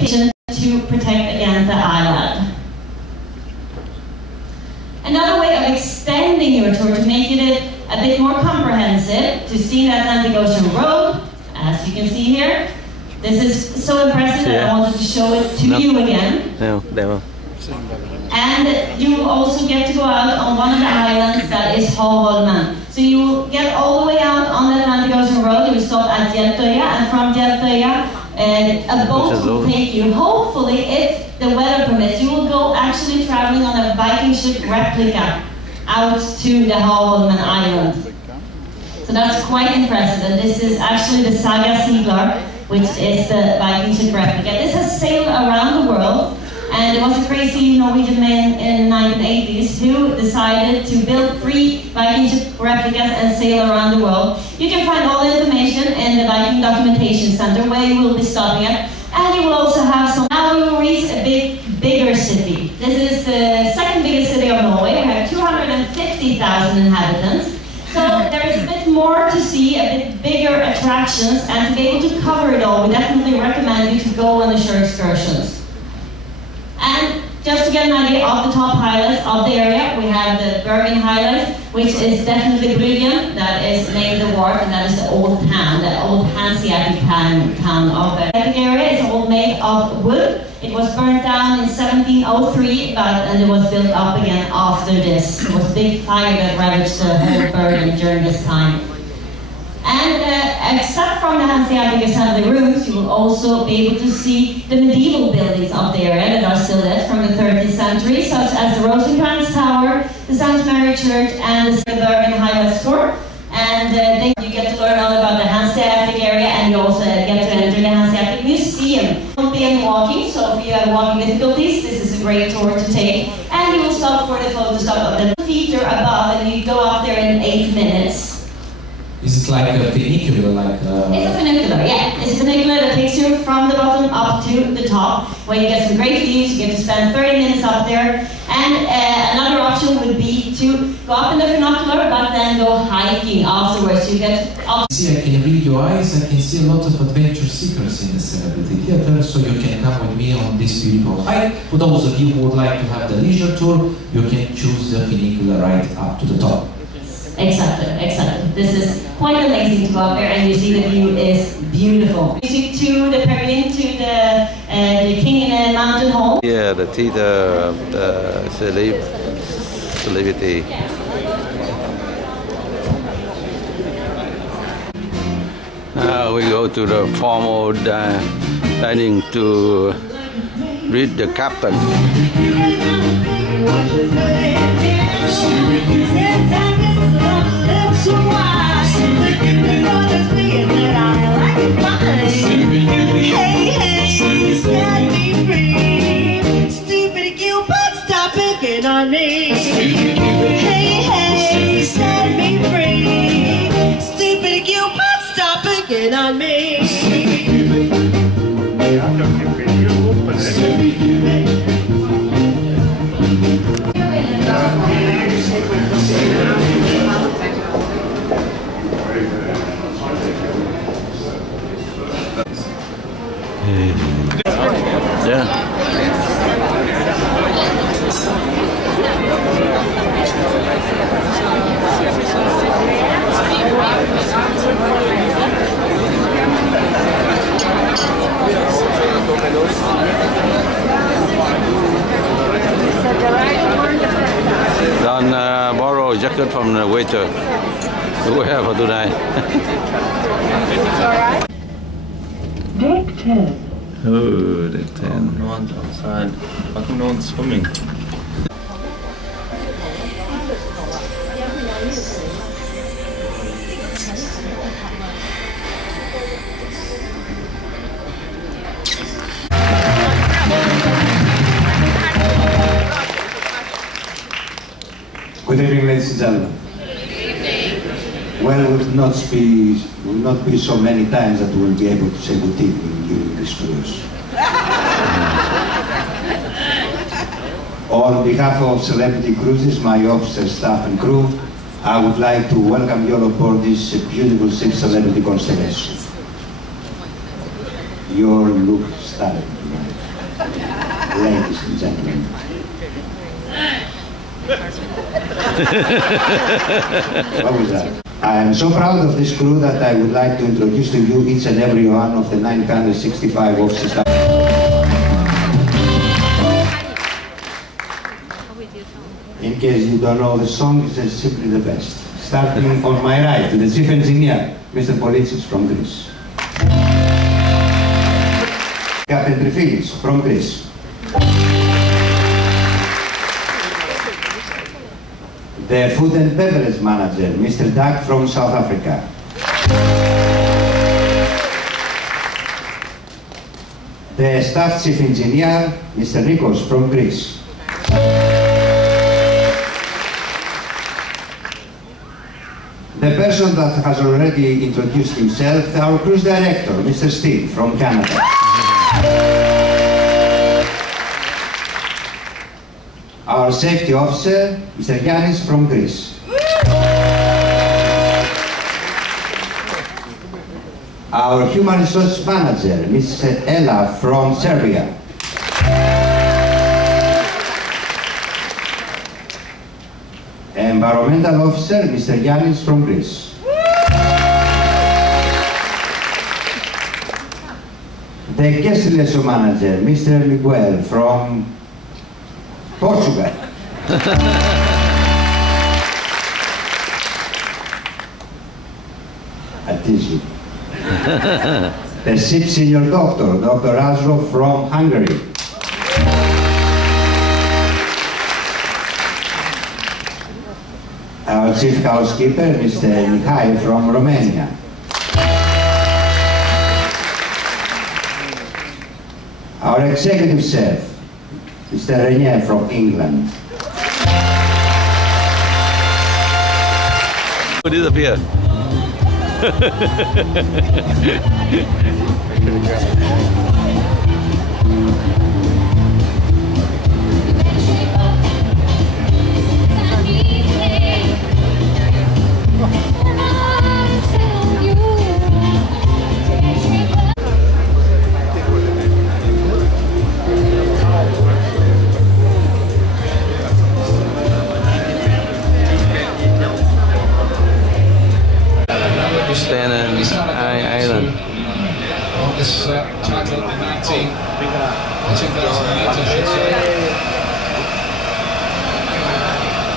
education to protect against the island. Another way of extending your tour to make it a bit more comprehensive, to see the Atlantic Ocean Road, as you can see here. This is so impressive that I wanted to show it to you again. And you will also get to go out on one of the islands that is Hovholmen. So you will get all the way out on the Atlantic Ocean Road. You will stop at Hjältöja, and from Hjältöja, a boat will take you, hopefully, if the weather permits, you will go actually traveling on a Viking ship replica out to the Hovholmen Island. So that's quite impressive, and this is actually the Saga Siglar, which is the Viking ship replica. This has sailed around the world, and there was a crazy Norwegian man in the 1980s who decided to build 3 Viking ship replicas and sail around the world. You can find all the information in the Viking Documentation Center, where you will be stopping at, and you will also have some. Now we will reach a bigger city. This is the second biggest city of Norway. We have 250,000 inhabitants. So there is a bit more to see, a bit bigger attractions, and to be able to cover it all, we definitely recommend you to go on the shore excursions. And just to get an idea of the top highlights of the area, we have the Bergen highlight, which is definitely Bryggen, that is named the wharf, and that is the old town, the old Hanseatic town of the area. Is all made of wood. It was burnt down in 1703, and it was built up again after this. It was a big fire that ravaged the whole Bergen during this time. And except from the Hanseatic assembly rooms, you will also be able to see the medieval buildings of the area that are still left from the 13th century, such as the Rosenkrantz Tower, the St. Mary Church, and the Bergen Highwest Tour. And then you get to learn all about the Hanseatic area, and you also get to enter the Hanseatic Museum. There won't be any walking, so if you have walking difficulties, this is a great tour to take. And you will stop for the photo stop of the feet or above, and you go up there in 8 minutes. Is it like a funicular? It's a funicular, yeah. It's a funicular that takes you from the bottom up to the top, where you get some great views. You get to spend 30 minutes up there. And another option would be to go up in the funicular, but then go hiking afterwards. You get See, I can read your eyes. I can see a lot of adventure seekers in the Celebrity Theatre, so you can come with me on this beautiful hike. For those of you who would like to have the leisure tour, you can choose the funicular ride up to the top. Exactly, exactly. This is quite amazing to go up there, and you see the view is beautiful. Music to the pavilion, to the King in the Mountain Hall. Yeah, the theater, the Celebrity. Now we go to the formal dining to read the captain. On me. Hey, hey, set me free. Stupid Cupid, stop picking on me. Yeah. Don't borrow a jacket from the waiter. We have for tonight. Deck 10. Oh, deck 10. No one's outside. How come no one's swimming? Good evening, ladies and gentlemen. Well, it will not be so many times that we'll be able to say good evening during this cruise. On behalf of Celebrity Cruises, my officers, staff and crew, I would like to welcome you all aboard this beautiful ship, Celebrity Constellation. Your look stunning tonight. Ladies and gentlemen. What was that? I am so proud of this crew that I would like to introduce to you each and every one of the 965 officers. In case you don't know the song, it's simply the best. Starting on my right, the chief engineer, Mr. Politsis from Greece. Captain Trifilis from Greece. The food and beverage manager, Mr. Dak from South Africa. The staff chief engineer, Mr. Nikos from Greece. The person that has already introduced himself, our cruise director, Mr. Steve from Canada. Our safety officer, Mr. Yannis from Greece. Our human resources manager, Ms. Ella from Serbia. Environmental officer, Mr. Yannis from Greece. The guest relation manager, Mr. Miguel from Portugal. A tissue. The ship senior doctor, Dr. Azro from Hungary. Our chief housekeeper, Mr. Mihai from Romania. Our executive chef, Mr. Renier from England. Disappear. Staten Island. On this title, 2008 edition.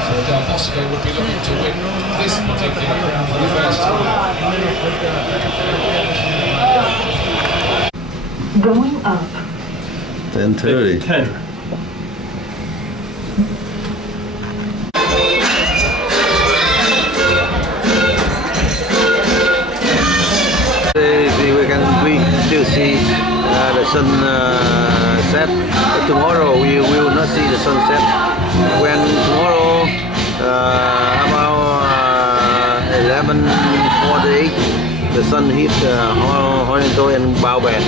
So Del Bosco would be looking to win this particular round for the first time. Going up. 10:30. 10. We still see the sun set. But tomorrow we will not see the sunset. When tomorrow about 11:48, the sun hit Hornito and Bao Bẹt.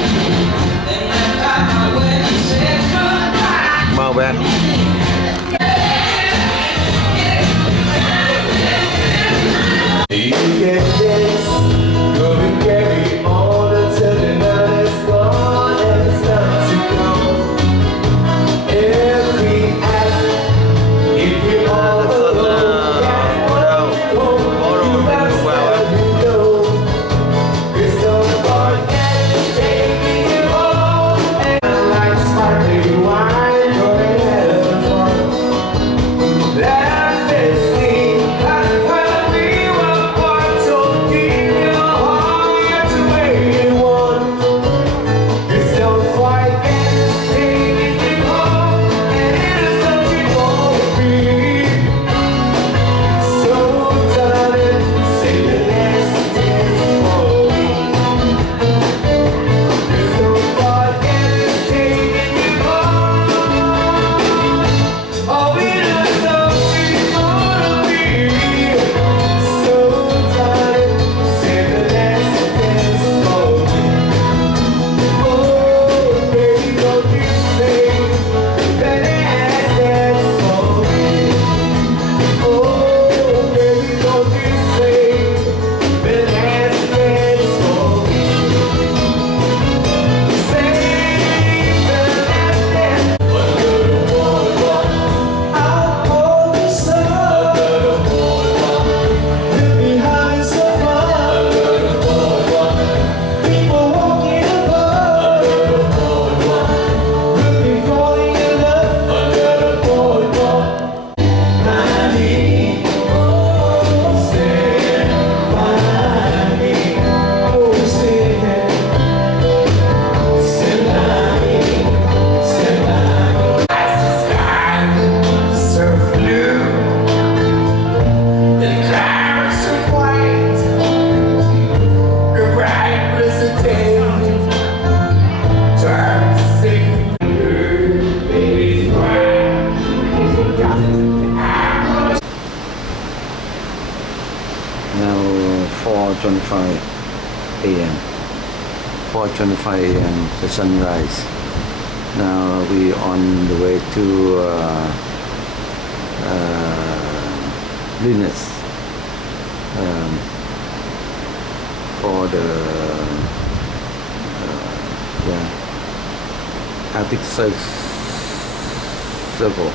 Bao Bẹt. 4:25 a.m. the sunrise. Now we on the way to Linus for the Arctic Circle.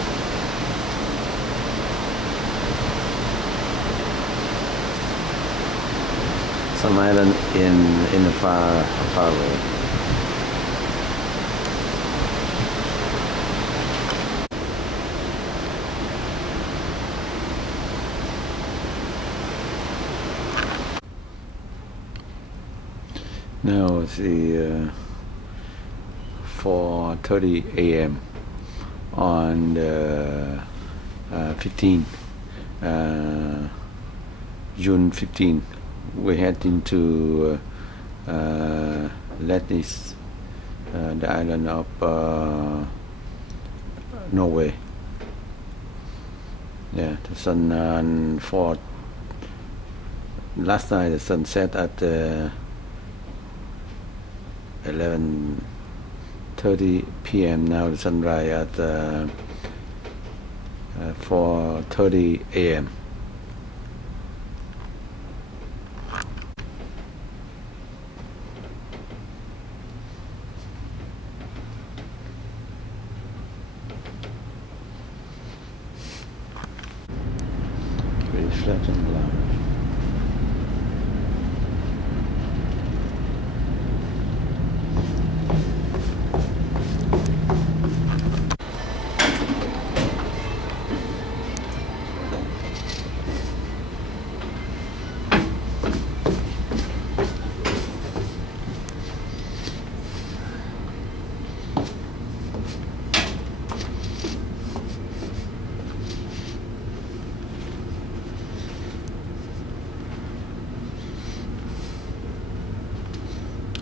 Some island in the far away. Now it's the 4:30 a.m. on the June 15. We head into Letnis, the island of Norway. Yeah, the sun for last night the sun set at 11:30 p.m. Now the sunrise at 4:30 a.m. Very flat and loud.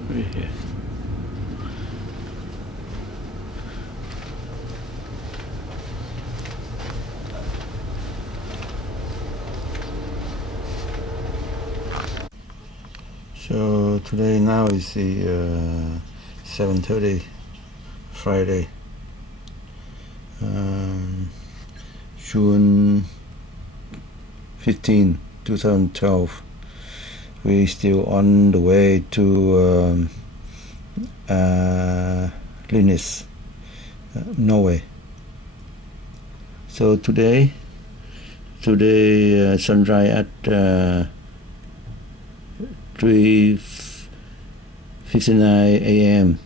Here. So today now is the 7:30 Friday, June 15, 2012. We're still on the way to Linus, Norway. So today sunrise at 3:59 a.m.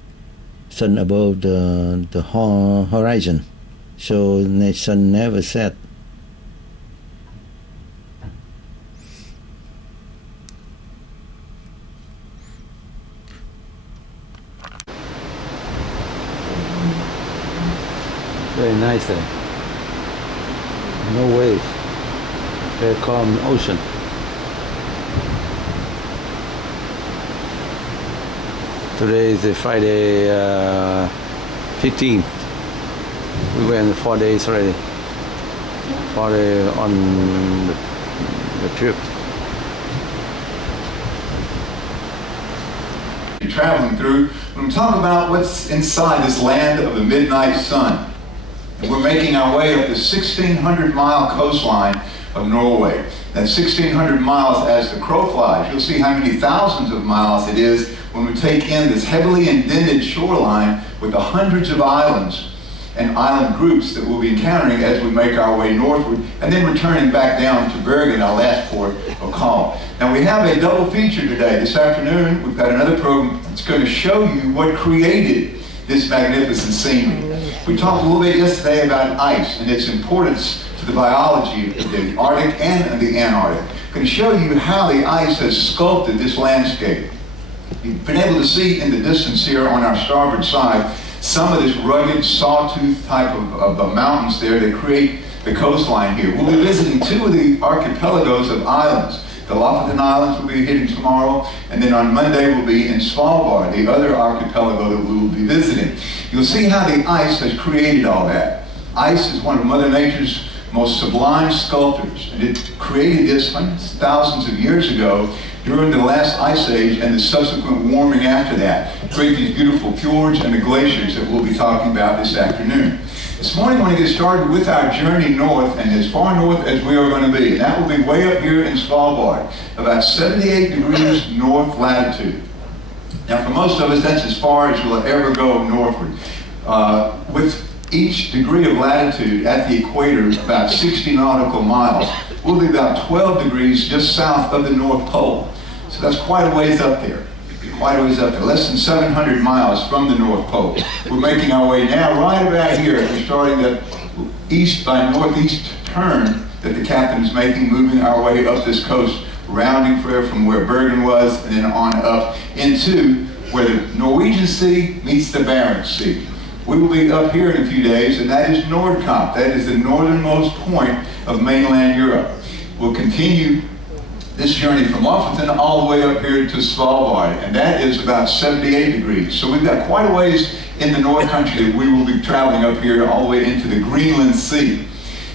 Sun above the horizon, so the sun never set. Very nice there. No waves. Very calm ocean. Today is Friday 15th. We went 4 days already. 4 days on the trip. You're traveling through. When we talk about what's inside this land of the midnight sun. And we're making our way up the 1,600-mile coastline of Norway. That's 1,600 miles as the crow flies. You'll see how many thousands of miles it is when we take in this heavily indented shoreline with the hundreds of islands and island groups that we'll be encountering as we make our way northward and then returning back down to Bergen, our last port of call. Now we have a double feature today. This afternoon we've got another program that's going to show you what created this magnificent scenery. We talked a little bit yesterday about ice and its importance to the biology of the Arctic and the Antarctic. I'm going to show you how the ice has sculpted this landscape. You've been able to see in the distance here on our starboard side some of this rugged sawtooth type of mountains there that create the coastline here. We'll be visiting two of the archipelagos of islands. The Lofoten Islands will be hitting tomorrow, and then on Monday we'll be in Svalbard, the other archipelago that we will be visiting. You'll see how the ice has created all that. Ice is one of Mother Nature's most sublime sculptors, and it created this hundreds, thousands of years ago during the last ice age and the subsequent warming after that, create these beautiful fjords and the glaciers that we'll be talking about this afternoon. This morning I want to get started with our journey north, and as far north as we are going to be. And that will be way up here in Svalbard, about 78 degrees north latitude. Now for most of us, that's as far as you'll ever go northward. With each degree of latitude at the equator, about 60 nautical miles, we'll be about 12 degrees just south of the North Pole. So that's quite a ways up there. Quite a ways up there, less than 700 miles from the North Pole. We're making our way now right about here. We're starting the east by northeast turn that the captain is making, moving our way up this coast, rounding from where Bergen was, and then on up into where the Norwegian Sea meets the Barents Sea. We will be up here in a few days, and that is Nordkapp. That is the northernmost point of mainland Europe. We'll continue this journey from Lofoten all the way up here to Svalbard, and that is about 78 degrees. So we've got quite a ways in the North Country that we will be traveling up here all the way into the Greenland Sea.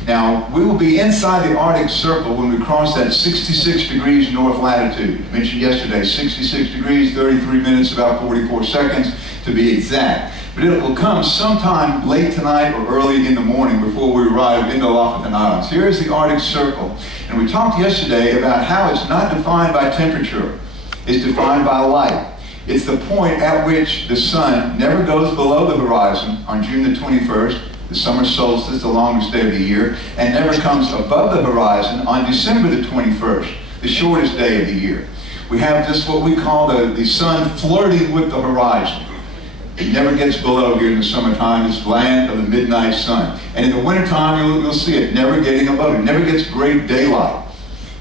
Now, we will be inside the Arctic Circle when we cross that 66 degrees north latitude. I mentioned yesterday, 66 degrees, 33 minutes, about 44 seconds to be exact. But it will come sometime late tonight or early in the morning before we arrive in the Lofoten Islands. Here is the Arctic Circle. And we talked yesterday about how it's not defined by temperature. It's defined by light. It's the point at which the sun never goes below the horizon on June the 21st, the summer solstice, the longest day of the year, and never comes above the horizon on December the 21st, the shortest day of the year. We have just what we call the sun flirting with the horizon. It never gets below here in the summertime. It's land of the midnight sun. And in the wintertime, you'll see it never getting above it. It never gets great daylight.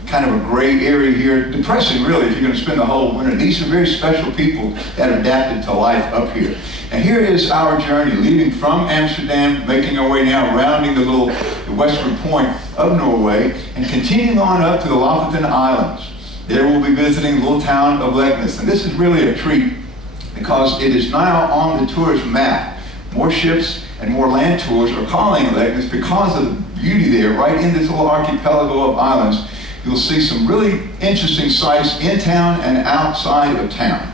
Kind of a gray area here. Depressing, really, if you're going to spend the whole winter. These are very special people that adapted to life up here. And here is our journey, leaving from Amsterdam, making our way now, rounding the western point of Norway, and continuing on up to the Lofoten Islands. There we'll be visiting the little town of Leknes. And this is really a treat, because it is now on the tourist map. More ships and more land tours are calling Leknes because of the beauty there, right in this little archipelago of islands. You'll see some really interesting sights in town and outside of town.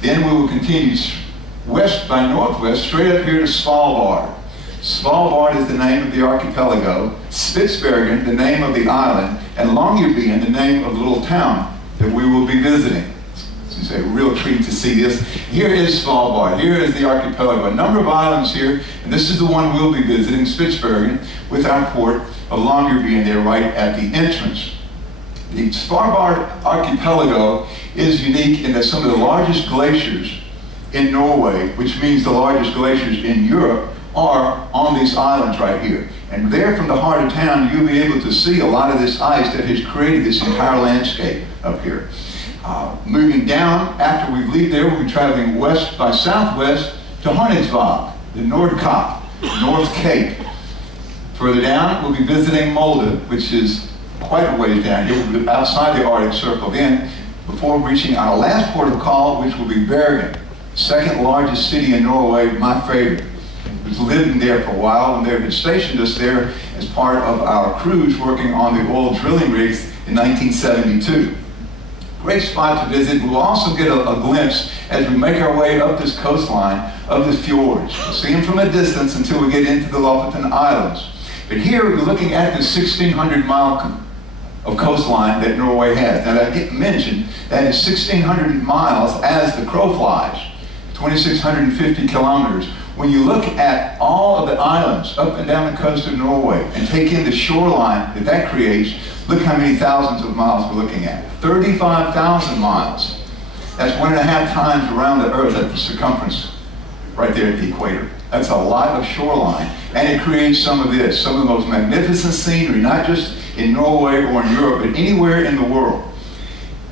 Then we will continue west by northwest, straight up here to Svalbard. Svalbard is the name of the archipelago, Spitsbergen, the name of the island, and Longyearbyen, the name of the little town that we will be visiting. It's a real treat to see this. Here is Svalbard. Here is the archipelago. A number of islands here, and this is the one we'll be visiting, Spitsbergen, with our port of Longyearbyen there right at the entrance. The Svalbard archipelago is unique in that some of the largest glaciers in Norway, which means the largest glaciers in Europe, are on these islands right here. And there from the heart of town, you'll be able to see a lot of this ice that has created this entire landscape up here. Moving down, after we leave there, we'll be traveling west by southwest to Horningsvåg, the Nordkapp, North Cape. Further down, we'll be visiting Molde, which is quite a ways down here. We'll be outside the Arctic Circle then, before reaching our last port of call, which will be Bergen, second largest city in Norway, my favorite. I was living there for a while, and they had stationed us there as part of our cruise working on the oil drilling rigs in 1972. Great spot to visit. We'll also get a glimpse as we make our way up this coastline of the fjords. We'll see them from a distance until we get into the Lofoten Islands. But here we're looking at the 1,600 mile of coastline that Norway has. Now, I mentioned that is 1,600 miles as the crow flies, 2,650 kilometers. When you look at all of the islands up and down the coast of Norway and take in the shoreline that creates, look how many thousands of miles we're looking at. 35,000 miles. That's 1.5 times around the Earth at the circumference right there at the equator. That's a lot of shoreline. And it creates some of this, some of the most magnificent scenery, not just in Norway or in Europe, but anywhere in the world.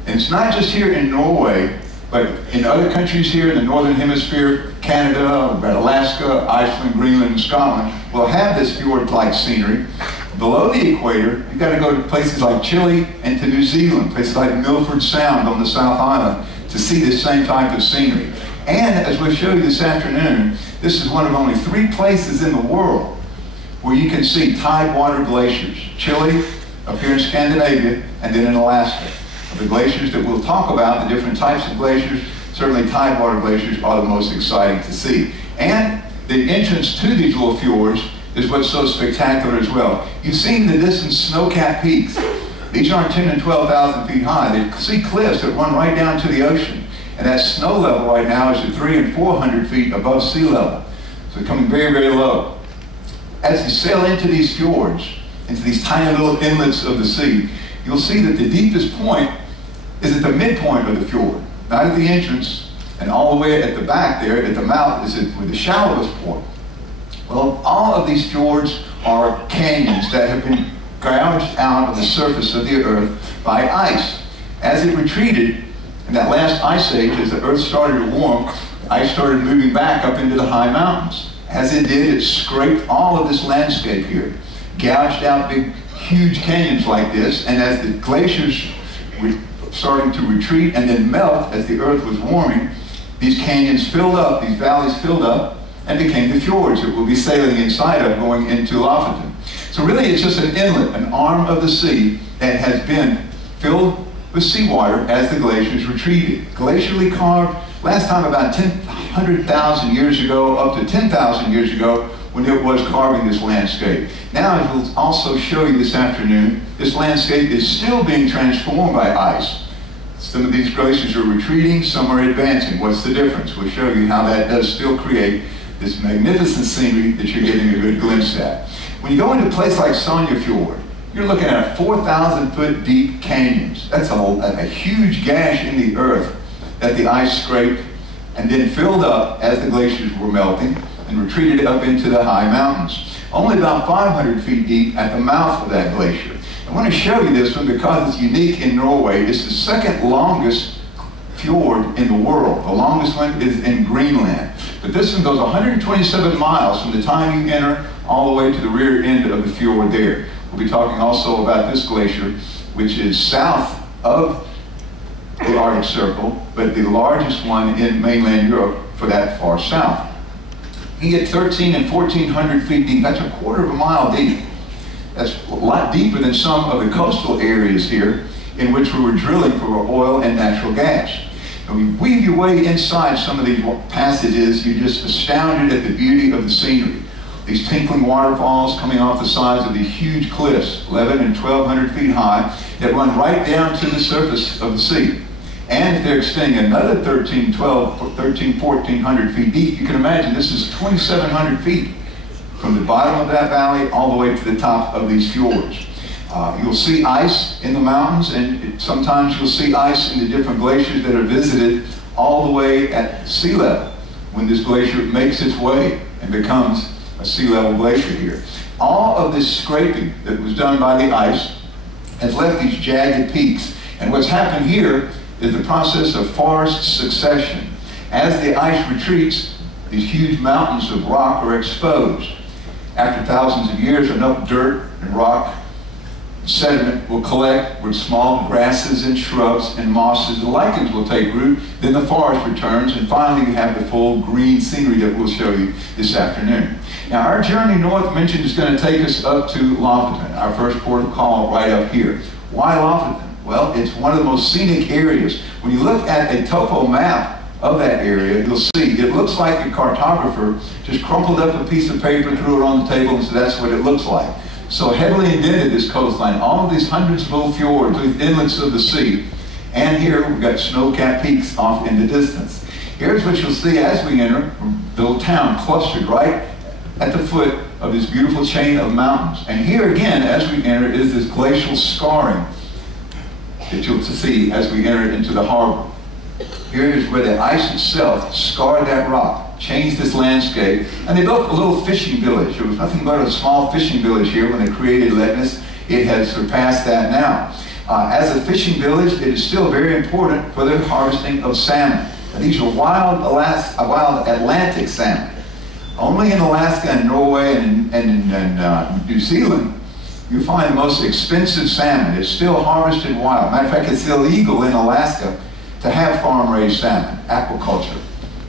And it's not just here in Norway, but in other countries here in the Northern Hemisphere, Canada, Alaska, Iceland, Greenland, and Scotland, will have this fjord-like scenery. Below the equator, you've got to go to places like Chile and to New Zealand, places like Milford Sound on the South Island, to see this same type of scenery. And as we'll show you this afternoon, this is one of only 3 places in the world where you can see tidewater glaciers. Chile, up here in Scandinavia, and then in Alaska. of the glaciers that we'll talk about, the different types of glaciers. Certainly tidewater glaciers are the most exciting to see. And the entrance to these little fjords is what's so spectacular as well. You've seen the distant snow-capped peaks. These aren't 10 and 12,000 feet high. They see cliffs that run right down to the ocean. And that snow level right now is at 300 and 400 feet above sea level. So coming very, very low. As you sail into these fjords, into these tiny little inlets of the sea, you'll see that the deepest point is at the midpoint of the fjord, not at the entrance, and all the way at the back there, at the mouth, is where the shallowest point. Well, all of these fjords are canyons that have been gouged out of the surface of the earth by ice. As it retreated, in that last ice age, as the earth started to warm, ice started moving back up into the high mountains. As it did, it scraped all of this landscape here, gouged out big, huge canyons like this, and as the glaciers were starting to retreat and then melt as the earth was warming, these canyons filled up, these valleys filled up, and became the fjords that we'll be sailing inside of going into Lofoten. So really it's just an inlet, an arm of the sea that has been filled with seawater as the glaciers retreated. Glacially carved, last time about 100,000 years ago, up to 10,000 years ago, when it was carving this landscape. Now, as we'll also show you this afternoon, this landscape is still being transformed by ice. Some of these glaciers are retreating, some are advancing. What's the difference? We'll show you how that does still create this magnificent scenery that you're getting a good glimpse at. When you go into a place like Sognefjord, you're looking at 4,000 foot deep canyons. That's a huge gash in the earth that the ice scraped and then filled up as the glaciers were melting and retreated up into the high mountains. Only about 500 feet deep at the mouth of that glacier. I want to show you this one because it's unique in Norway. It's the second longest fjord in the world. The longest one is in Greenland. But this one goes 127 miles from the time you enter all the way to the rear end of the fjord there. We'll be talking also about this glacier, which is south of the Arctic Circle, but the largest one in mainland Europe for that far south. You get 1,300 and 1,400 feet deep. That's a quarter of a mile deep. That's a lot deeper than some of the coastal areas here in which we were drilling for oil and natural gas. And we weave your way inside some of these passages, you're just astounded at the beauty of the scenery. These tinkling waterfalls coming off the sides of these huge cliffs, 1,100 and 1,200 feet high, that run right down to the surface of the sea. And if they're extending another 1,400 feet deep, you can imagine this is 2,700 feet from the bottom of that valley all the way to the top of these fjords. You'll see ice in the mountains, and sometimes you'll see ice in the different glaciers that are visited all the way at sea level when this glacier makes its way and becomes a sea level glacier here. All of this scraping that was done by the ice has left these jagged peaks. And what's happened here is the process of forest succession. As the ice retreats, these huge mountains of rock are exposed. After thousands of years, enough dirt and rock sediment will collect where small grasses and shrubs and mosses and lichens will take root. Then the forest returns, and finally we have the full green scenery that we'll show you this afternoon. Now, our journey north mentioned is going to take us up to Lofoten, our first port of call right up here. Why Lofoten? Well, it's one of the most scenic areas. When you look at a topo map of that area, you'll see it looks like a cartographer just crumpled up a piece of paper, threw it on the table, and said that's what it looks like. So heavily indented, this coastline, all of these hundreds of little fjords, these inlets of the sea. And here we've got snow-capped peaks off in the distance. Here's what you'll see as we enter the little town clustered right at the foot of this beautiful chain of mountains. And here again, as we enter, is this glacial scarring that you'll see as we enter into the harbor. Here is where the ice itself scarred that rock, changed this landscape, and they built a little fishing village. There was nothing but a small fishing village here when they created Letnes. It has surpassed that now. As a fishing village, it is still very important for the harvesting of salmon. Now, these are wild Atlantic salmon. Only in Alaska and Norway and in New Zealand, you find the most expensive salmon. It's still harvested wild. Matter of fact, it's illegal in Alaska to have farm-raised salmon, aquaculture.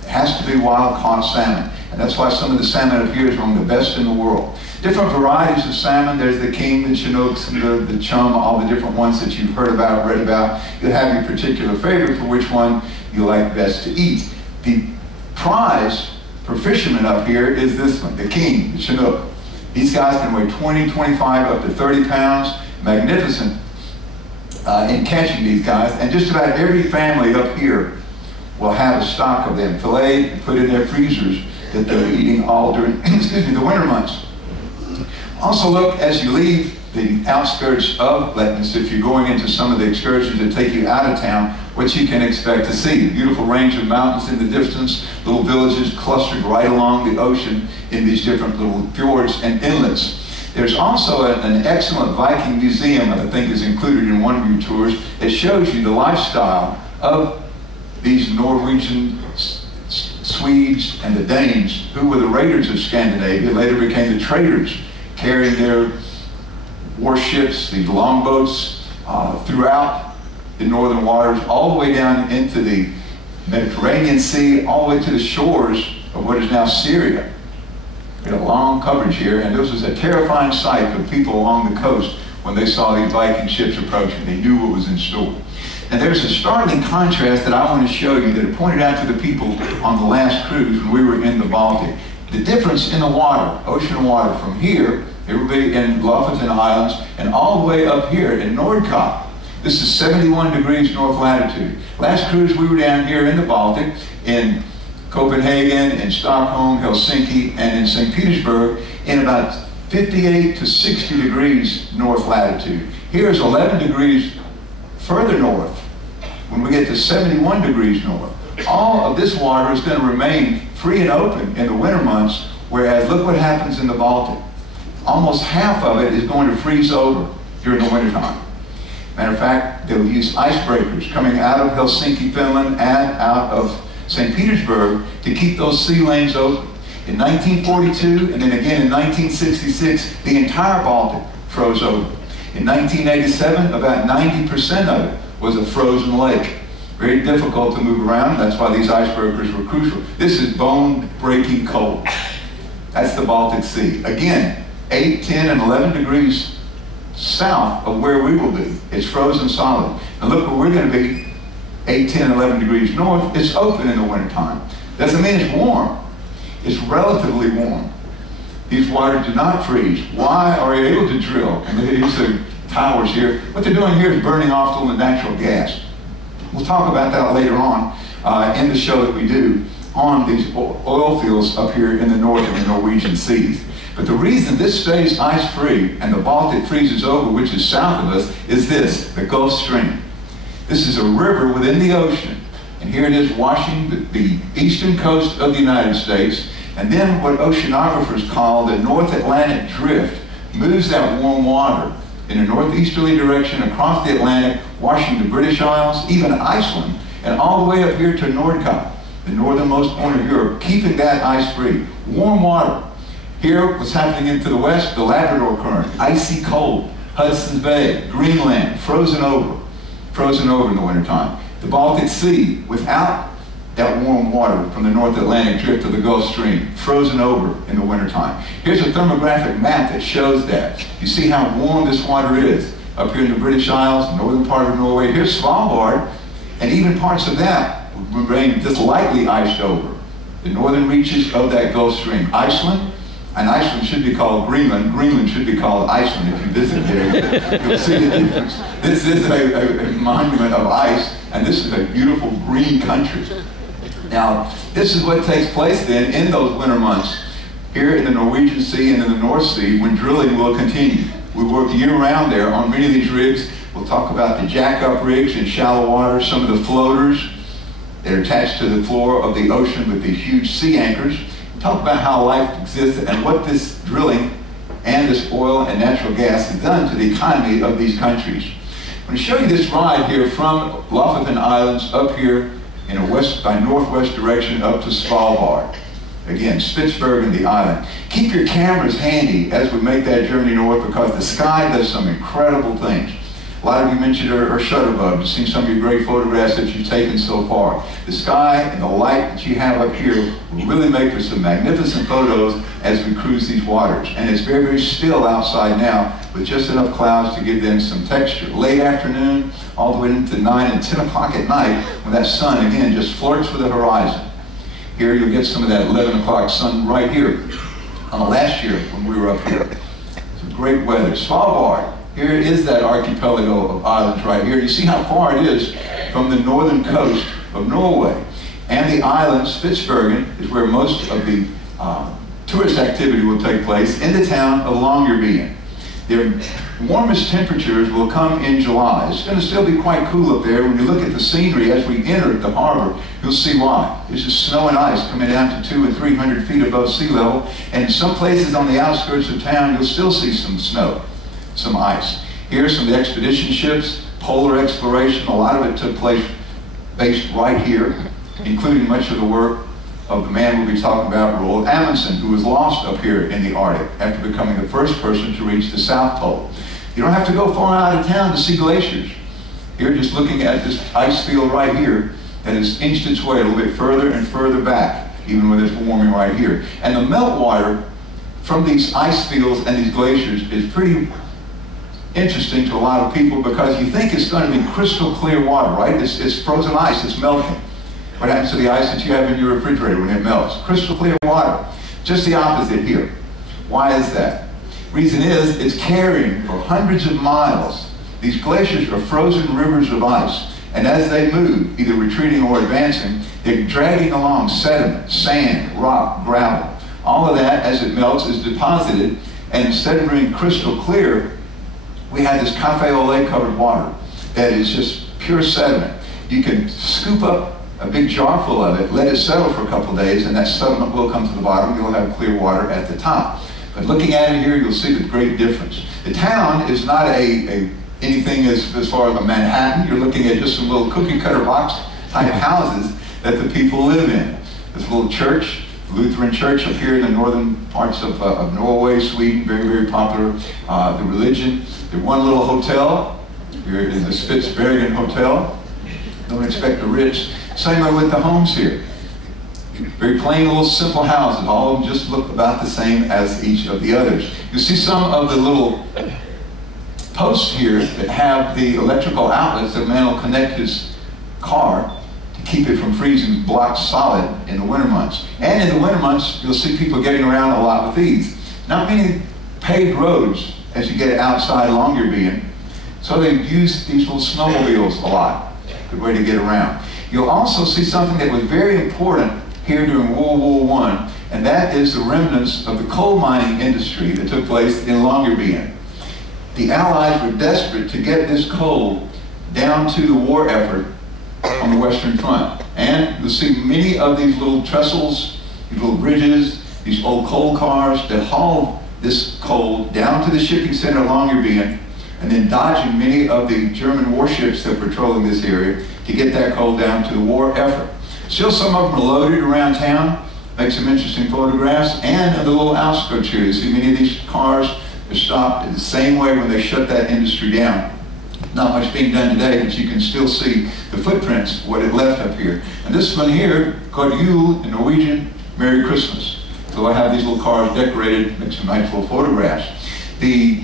It has to be wild-caught salmon. And that's why some of the salmon up here is among the best in the world. Different varieties of salmon. There's the king, the chinooks, and the chum, all the different ones that you've heard about, read about. You'll have your particular favorite for which one you like best to eat. The prize for fishermen up here is this one, the king, the chinook. These guys can weigh 20, 25, up to 30 pounds. Magnificent in catching these guys. And just about every family up here will have a stock of them filleted and put in their freezers that they're eating all during excuse me, the winter months. Also look as you leave the outskirts of Letnice, if you're going into some of the excursions that take you out of town, what you can expect to see. A beautiful range of mountains in the distance, little villages clustered right along the ocean in these different little fjords and inlets. There's also an excellent Viking museum that I think is included in one of your tours that shows you the lifestyle of these Norwegian, Swedes, and the Danes, who were the raiders of Scandinavia, later became the traders, carrying their warships, these longboats, throughout the northern waters, all the way down into the Mediterranean Sea, all the way to the shores of what is now Syria. We had a long coverage here, and this was a terrifying sight for people along the coast when they saw these Viking ships approaching. They knew what was in store. And there's a startling contrast that I want to show you that I pointed out to the people on the last cruise when we were in the Baltic. The difference in the water, ocean water, from here, everybody in Lofoten Islands, and all the way up here in Nordkapp. This is 71 degrees north latitude. Last cruise we were down here in the Baltic, in Copenhagen, in Stockholm, Helsinki, and in St. Petersburg, in about 58 to 60 degrees north latitude. Here is 11 degrees further north. When we get to 71 degrees north, all of this water is going to remain free and open in the winter months, whereas look what happens in the Baltic. Almost half of it is going to freeze over during the wintertime. Matter of fact, they'll use icebreakers coming out of Helsinki, Finland, and out of St. Petersburg to keep those sea lanes open. In 1942, and then again in 1966, the entire Baltic froze over. In 1987, about 90% of it was a frozen lake. Very difficult to move around. That's why these icebreakers were crucial. This is bone-breaking cold. That's the Baltic Sea. Again, 8, 10, and 11 degrees south of where we will be. It's frozen solid. And look where we're going to be, 8, 10, 11 degrees north. It's open in the wintertime. Doesn't mean it's warm. It's relatively warm. These waters do not freeze. Why are you able to drill? And they use the towers here. What they're doing here is burning off all the natural gas. We'll talk about that later on in the show that we do on these oil fields up here in the north of the Norwegian seas. But the reason this stays ice-free and the Baltic freezes over, which is south of us, is this, the Gulf Stream. This is a river within the ocean. And here it is washing the eastern coast of the United States. And then what oceanographers call the North Atlantic Drift moves that warm water in a northeasterly direction across the Atlantic, washing the British Isles, even Iceland, and all the way up here to Nordkapp, the northernmost point of Europe, keeping that ice free. Warm water. Here, what's happening into the west, the Labrador Current, icy cold, Hudson's Bay, Greenland, frozen over in the wintertime. The Baltic Sea, without that warm water from the North Atlantic Drift to the Gulf Stream, frozen over in the wintertime. Here's a thermographic map that shows that. You see how warm this water is up here in the British Isles, northern part of Norway. Here's Svalbard, and even parts of that remain just lightly iced over. The northern reaches of that Gulf Stream. Iceland, and Iceland should be called Greenland. Greenland should be called Iceland if you visit there. You'll see the difference. This is a monument of ice, and this is a beautiful green country. Now, this is what takes place then in those winter months here in the Norwegian Sea and in the North Sea when drilling will continue. We work year-round there on many of these rigs. We'll talk about the jack-up rigs in shallow water, some of the floaters that are attached to the floor of the ocean with these huge sea anchors. We'll talk about how life exists and what this drilling and this oil and natural gas has done to the economy of these countries. I'm going to show you this ride here from Lofoten Islands up here in a west by northwest direction up to Svalbard. Again, Spitsbergen, the island. Keep your cameras handy as we make that journey north because the sky does some incredible things. A lot of you mentioned our shutterbug. You've seen some of your great photographs that you've taken so far. The sky and the light that you have up here will really make for some magnificent photos as we cruise these waters. And it's very, very still outside now with just enough clouds to give them some texture. Late afternoon, all the way into 9 and 10 o'clock at night, when that sun, again, just flirts with the horizon. Here you'll get some of that 11 o'clock sun right here. Last year when we were up here. Some great weather. Svalbard. Here is that archipelago of islands right here. You see how far it is from the northern coast of Norway. And the island, Spitsbergen, is where most of the tourist activity will take place in the town of Longyearbyen. Their warmest temperatures will come in July. It's going to still be quite cool up there. When you look at the scenery as we enter the harbor, you'll see why. There's just snow and ice coming down to 200 and 300 feet above sea level. And in some places on the outskirts of town, you'll still see some snow, some ice. Here's some of the expedition ships, polar exploration. A lot of it took place based right here, including much of the work of the man we'll be talking about, Roald Amundsen, who was lost up here in the Arctic after becoming the first person to reach the South Pole. You don't have to go far out of town to see glaciers. Here, just looking at this ice field right here that has inched its way a little bit further and further back, even with it's warming right here. And the meltwater from these ice fields and these glaciers is pretty interesting to a lot of people because you think it's going to be crystal clear water, right? It's frozen ice, it's melting. What happens to the ice that you have in your refrigerator when it melts? Crystal clear water. Just the opposite here. Why is that? Reason is, it's carrying for hundreds of miles. These glaciers are frozen rivers of ice. And as they move, either retreating or advancing, they're dragging along sediment, sand, rock, gravel. All of that, as it melts, is deposited. And instead of being crystal clear, we have this cafe au lait covered water that is just pure sediment. You can scoop up a big jar full of it, let it settle for a couple of days, and that sediment will come to the bottom. You'll have clear water at the top. But looking at it here, you'll see the great difference. The town is not anything as far as a Manhattan. You're looking at just some little cookie cutter box type houses that the people live in. This little church, Lutheran church up here in the northern parts of Norway, Sweden, very, very popular. The religion. There's one little hotel. Here is the Spitsbergen Hotel. Don't expect the rich. Same way with the homes here. Very plain little simple houses. All of them just look about the same as each of the others. You see some of the little posts here that have the electrical outlets that man will connect his car to keep it from freezing block solid in the winter months. And in the winter months, you'll see people getting around a lot with these. Not many paved roads as you get outside Longyearbyen, so they use these little snowmobiles a lot. Good way to get around. You'll also see something that was very important here during World War I, and that is the remnants of the coal mining industry that took place in Longyearbyen. The Allies were desperate to get this coal down to the war effort on the Western Front. And you'll see many of these little trestles, these little bridges, these old coal cars that haul this coal down to the shipping center of Longyearbyen, and then dodging many of the German warships that are patrolling this area to get that coal down to the war effort. Still, some of them are loaded around town, make some interesting photographs, and at the little outskirts here, you see many of these cars are stopped in the same way when they shut that industry down. Not much being done today, but you can still see the footprints, what it left up here. And this one here, called Jul in Norwegian, Merry Christmas. So I have these little cars decorated, make some nice little photographs. The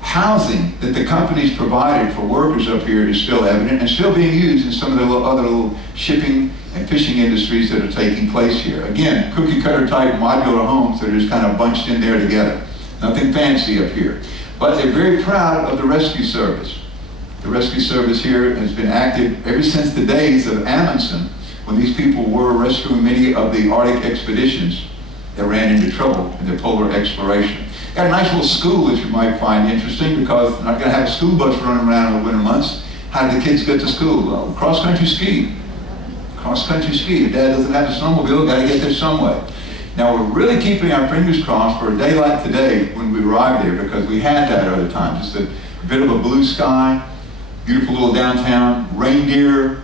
housing that the companies provided for workers up here is still evident and still being used in some of the other little shipping and fishing industries that are taking place here. Again, cookie cutter type modular homes that are just kind of bunched in there together. Nothing fancy up here. But they're very proud of the rescue service. The rescue service here has been active ever since the days of Amundsen, when these people were rescuing many of the Arctic expeditions that ran into trouble in their polar exploration. Got a nice little school that you might find interesting, because they're not going to have a school bus running around in the winter months. How do the kids get to school? Well, cross-country ski. Cross-country ski. If Dad doesn't have a snowmobile, got to get there some way. Now, we're really keeping our fingers crossed for a day like today when we arrived there, because we had that other time. Just a bit of a blue sky, beautiful little downtown, reindeer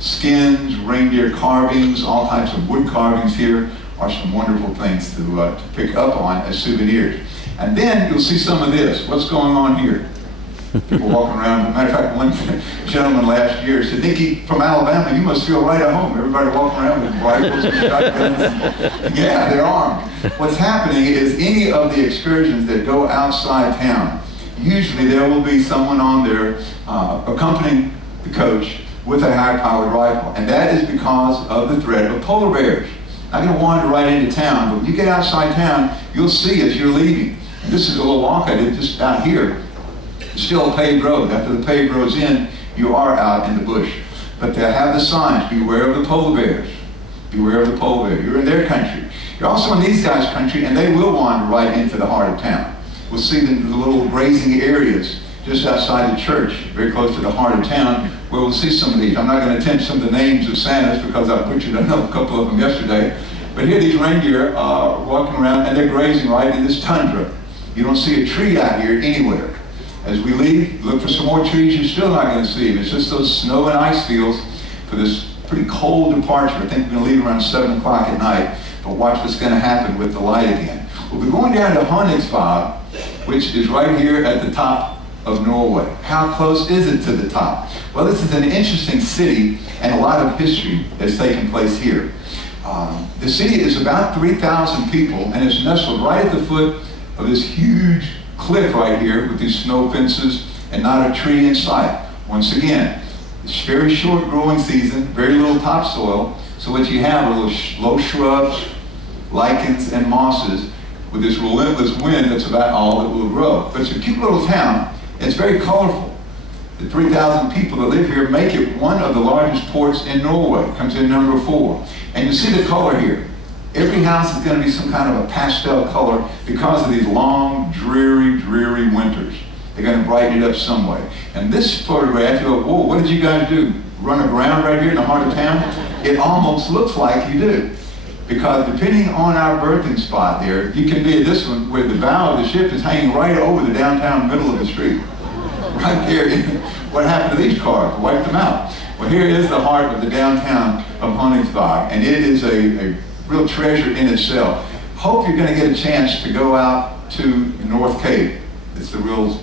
skins, reindeer carvings, all types of wood carvings here are some wonderful things to pick up on as souvenirs. And then you'll see some of this. What's going on here? People walking around. As a matter of fact, one gentleman last year said, "Nikki, from Alabama, you must feel right at home. Everybody walking around with rifles and shotguns." Yeah, they're armed. What's happening is any of the excursions that go outside town, usually there will be someone on there accompanying the coach with a high-powered rifle. And that is because of the threat of polar bears. I'm going to wander right into town, but when you get outside town, you'll see as you're leaving. And this is a little walk I did just out here. It's still a paved road. After the paved road's in, you are out in the bush. But they have the signs, beware of the polar bears. Beware of the polar bear. You're in their country. You're also in these guys' country, and they will wander right into the heart of town. We'll see the little grazing areas just outside the church, very close to the heart of town, where we'll see some of these. I'm not going to attempt some of the names of Santas because I butchered a couple of them yesterday. But here these reindeer are walking around, and they're grazing right in this tundra. You don't see a tree out here anywhere. As we leave, look for some more trees you're still not going to see. It's just those snow and ice fields for this pretty cold departure. I think we're going to leave around 7 o'clock at night, but watch what's going to happen with the light again. We'll be going down to Honningsvåg, which is right here at the top of Norway. How close is it to the top? Well, this is an interesting city, and a lot of history has taken place here. The city is about 3,000 people, and it's nestled right at the foot of this huge cliff right here with these snow fences and not a tree in sight. Once again, it's very short growing season, very little topsoil, so what you have are little low shrubs, lichens, and mosses with this relentless wind. That's about all that will grow. But it's a cute little town. It's very colorful. The 3,000 people that live here make it one of the largest ports in Norway. It comes in number 4. And you see the color here. Every house is going to be some kind of a pastel color because of these long, dreary, dreary winters. They're going to brighten it up some way. And this photograph, you go, whoa, what did you guys do? Run aground right here in the heart of town? It almost looks like you do. Because depending on our berthing spot there, you can be at this one where the bow of the ship is hanging right over the downtown middle of the street. Right there. What happened to these cars? Wiped them out. Well, here is the heart of the downtown of Honningsvåg, and it is a real treasure in itself. Hope you're going to get a chance to go out to North Cape. It's the real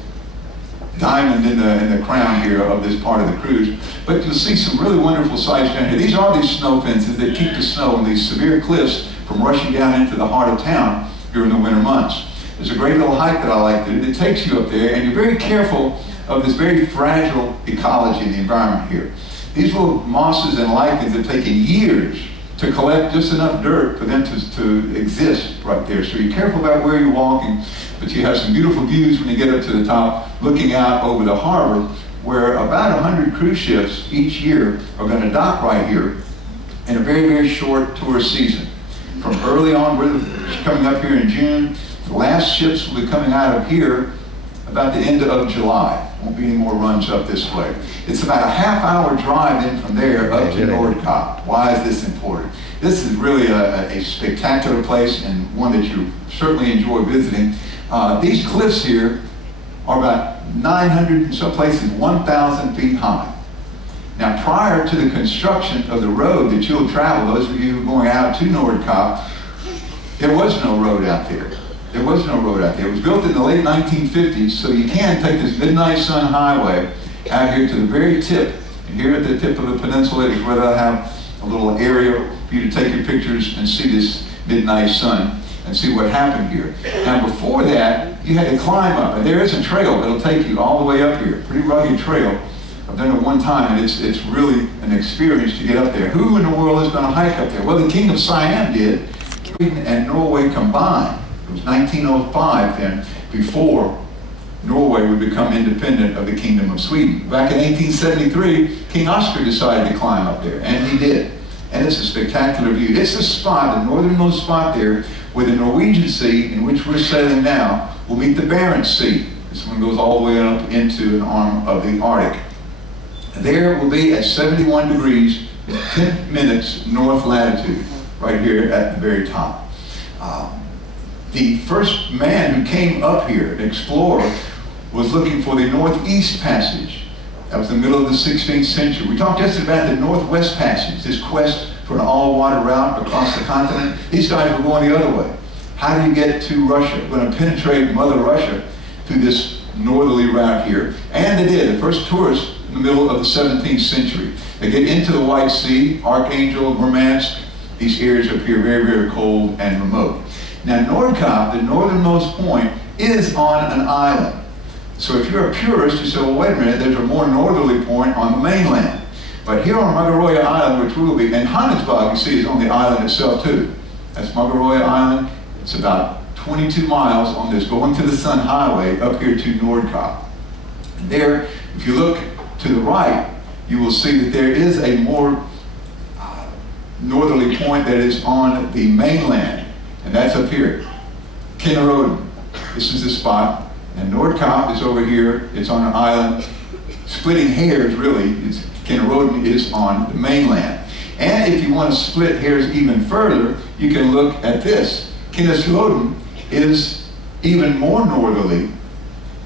diamond in the crown here of this part of the cruise. But you'll see some really wonderful sights down here. These are these snow fences that keep the snow and these severe cliffs from rushing down into the heart of town during the winter months. There's a great little hike that I like to do. It takes you up there, and you're very careful of this very fragile ecology in the environment here. These little mosses and lichens have taken years to collect just enough dirt for them to exist right there. So you're careful about where you're walking, but you have some beautiful views when you get up to the top, looking out over the harbor, where about 100 cruise ships each year are going to dock right here in a very, very short tourist season. From early on, we're coming up here in June. The last ships will be coming out of here about the end of July. Won't be any more runs up this way. It's about a half-hour drive in from there up to Nordkapp. Why is this important? This is really a spectacular place and one that you certainly enjoy visiting. These cliffs here are about 900, in some places 1,000 feet high. Now, prior to the construction of the road that you'll travel, those of you going out to Nordkapp, there was no road out there. There was no road out there. It was built in the late 1950s, so you can take this Midnight Sun Highway out here to the very tip. And here at the tip of the peninsula is where they'll have a little area for you to take your pictures and see this midnight sun and see what happened here. Now, before that, you had to climb up, and there is a trail that'll take you all the way up here. Pretty rugged trail. I've done it one time, and it's really an experience to get up there. Who in the world is going to hike up there? Well, the King of Siam did. Sweden and Norway combined. It was 1905 then, before Norway would become independent of the Kingdom of Sweden. Back in 1873, King Oscar decided to climb up there, and he did. And it's a spectacular view. It's the spot, the northernmost spot there, where the Norwegian Sea, in which we're sailing now, will meet the Barents Sea. This one goes all the way up into an arm of the Arctic. There will be at 71 degrees, 10 minutes north latitude, right here at the very top. The first man who came up here, an explorer, was looking for the Northeast Passage. That was the middle of the 16th century. We talked yesterday about the Northwest Passage, this quest for an all-water route across the continent. These guys were going the other way. How do you get to Russia? We're going to penetrate Mother Russia through this northerly route here. And they did, the first tourists in the middle of the 17th century. They get into the White Sea, Archangel, Murmansk. These areas up here very, very cold and remote. Now Nordkapp, the northernmost point, is on an island. So if you're a purist, you say, well, wait a minute, there's a more northerly point on the mainland. But here on Magaroya Island, which will be, and Hannesbach, you see, is on the island itself too. That's Magaroya Island. It's about 22 miles on this going to the Sun Highway up here to Nordkapp. And there, if you look to the right, you will see that there is a more northerly point that is on the mainland, and that's up here, Kinnarodden. This is the spot. And Nordkapp is over here. It's on an island. Splitting hairs, really, Kinnarodden is on the mainland. And if you want to split hairs even further, you can look at this. Kinnarodden is even more northerly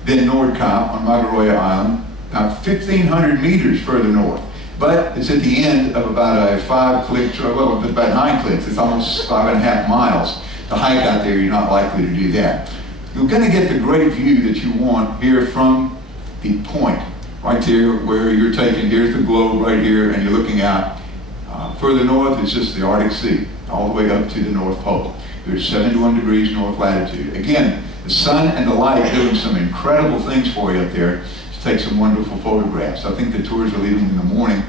than Nordkapp on Magaroya Island, about 1,500 meters further north. But it's at the end of about a 5-click, well, about 9 clicks. It's almost 5.5 miles. To hike out there, you're not likely to do that. You're going to get the great view that you want here from the point, right there where you're taking. Here's the globe right here, and you're looking out. Further north is just the Arctic Sea, all the way up to the North Pole. There's 71 degrees north latitude. Again, the sun and the light doing some incredible things for you up there to take some wonderful photographs. I think the tours are leaving in the morning.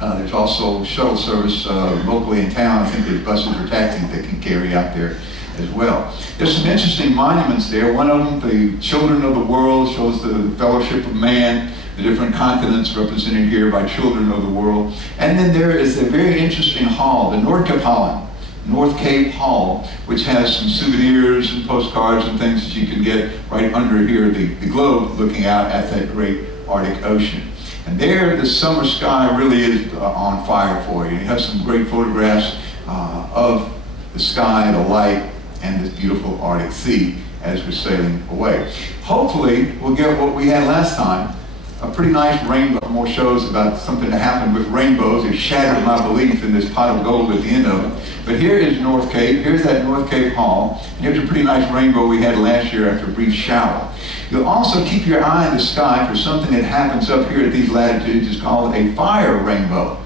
There's also shuttle service locally in town. I think there's buses or taxis that can carry out there as well. There's some interesting monuments there. One of them, the Children of the World, shows the Fellowship of Man, the different continents represented here by Children of the World. And then there is a very interesting hall, the Nordkapphallen, North Cape Hall, which has some souvenirs and postcards and things that you can get right under here, the globe, looking out at that great Arctic Ocean. And there, the summer sky really is on fire for you. You have some great photographs of the sky, the light, and this beautiful Arctic Sea as we're sailing away. Hopefully, we'll get what we had last time, a pretty nice rainbow. More shows about something that happened with rainbows. It shattered my belief in this pot of gold at the end of it. But here is North Cape. Here's that North Cape Hall. And here's a pretty nice rainbow we had last year after a brief shower. You'll also keep your eye in the sky for something that happens up here at these latitudes. It's called a fire rainbow.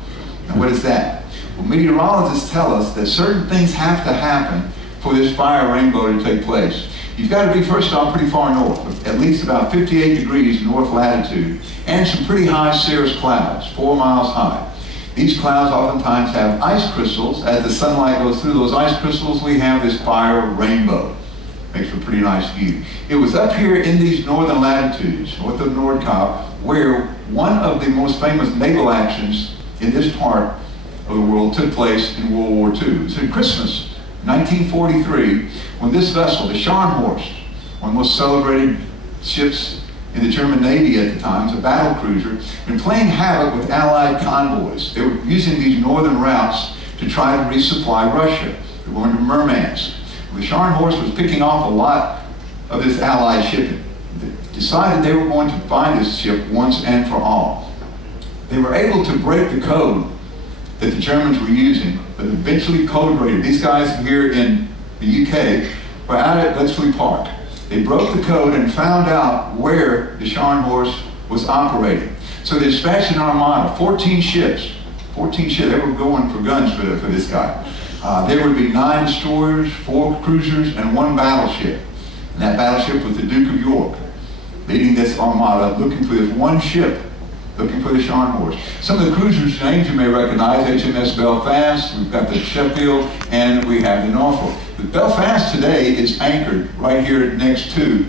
Now, what is that? Well, meteorologists tell us that certain things have to happen for this fire rainbow to take place. You've got to be, first off, pretty far north, at least about 58 degrees north latitude, and some pretty high cirrus clouds, 4 miles high. These clouds oftentimes have ice crystals. As the sunlight goes through those ice crystals, we have this fire rainbow. Makes for a pretty nice view. It was up here in these northern latitudes, north of Nordkapp, where one of the most famous naval actions in this part of the world took place in World War II. It was at Christmas, 1943, when this vessel, the Scharnhorst, one of the most celebrated ships in the German Navy at the time, was a battle cruiser, been playing havoc with Allied convoys. They were using these northern routes to try to resupply Russia. They were going to Murmansk. The Scharnhorst was picking off a lot of this Allied shipping. They decided they were going to find this ship once and for all. They were able to break the code that the Germans were using, but eventually code raided. These guys here in the UK were out at Bletchley Park. They broke the code and found out where the Scharnhorst was operating. So they dispatched an armada, 14 ships. 14 ships, they were going for guns for this guy. There would be 9 destroyers, 4 cruisers, and 1 battleship. And that battleship was the Duke of York, leading this armada, looking for this one ship, looking for the Scharnhorst. Some of the cruisers' names you may recognize: HMS Belfast, we've got the Sheffield, and we have the Norfolk. But Belfast today is anchored right here next to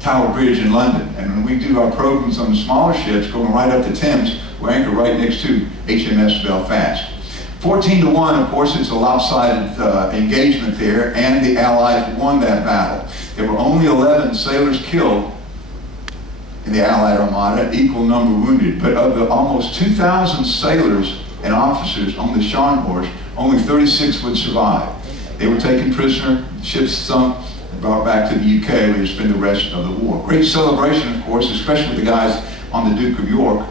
Tower Bridge in London. And when we do our programs on the smaller ships going right up the Thames, we're anchored right next to HMS Belfast. 14-1, of course, it's a lopsided engagement there, and the Allies won that battle. There were only 11 sailors killed in the Allied Armada, equal number wounded. But of the almost 2,000 sailors and officers on the Scharnhorst, only 36 would survive. They were taken prisoner, ships sunk, and brought back to the UK where they spent the rest of the war. Great celebration, of course, especially the guys on the Duke of York.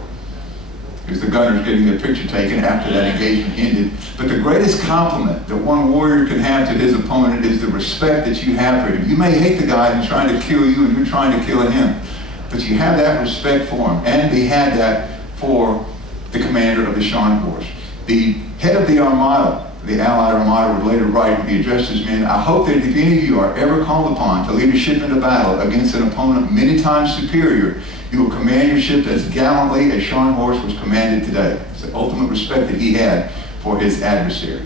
because the gunners getting their picture taken after that engagement ended. But the greatest compliment that one warrior can have to his opponent is the respect that you have for him. You may hate the guy who's trying to kill you and you're trying to kill him, but you have that respect for him. And they had that for the commander of the Scharnhorst. The head of the Armada, the Allied Armada, would later write, he addressed his men, I hope that if any of you are ever called upon to lead a ship into battle against an opponent many times superior, you will command your ship as gallantly as Scharnhorst was commanded today. It's the ultimate respect that he had for his adversary.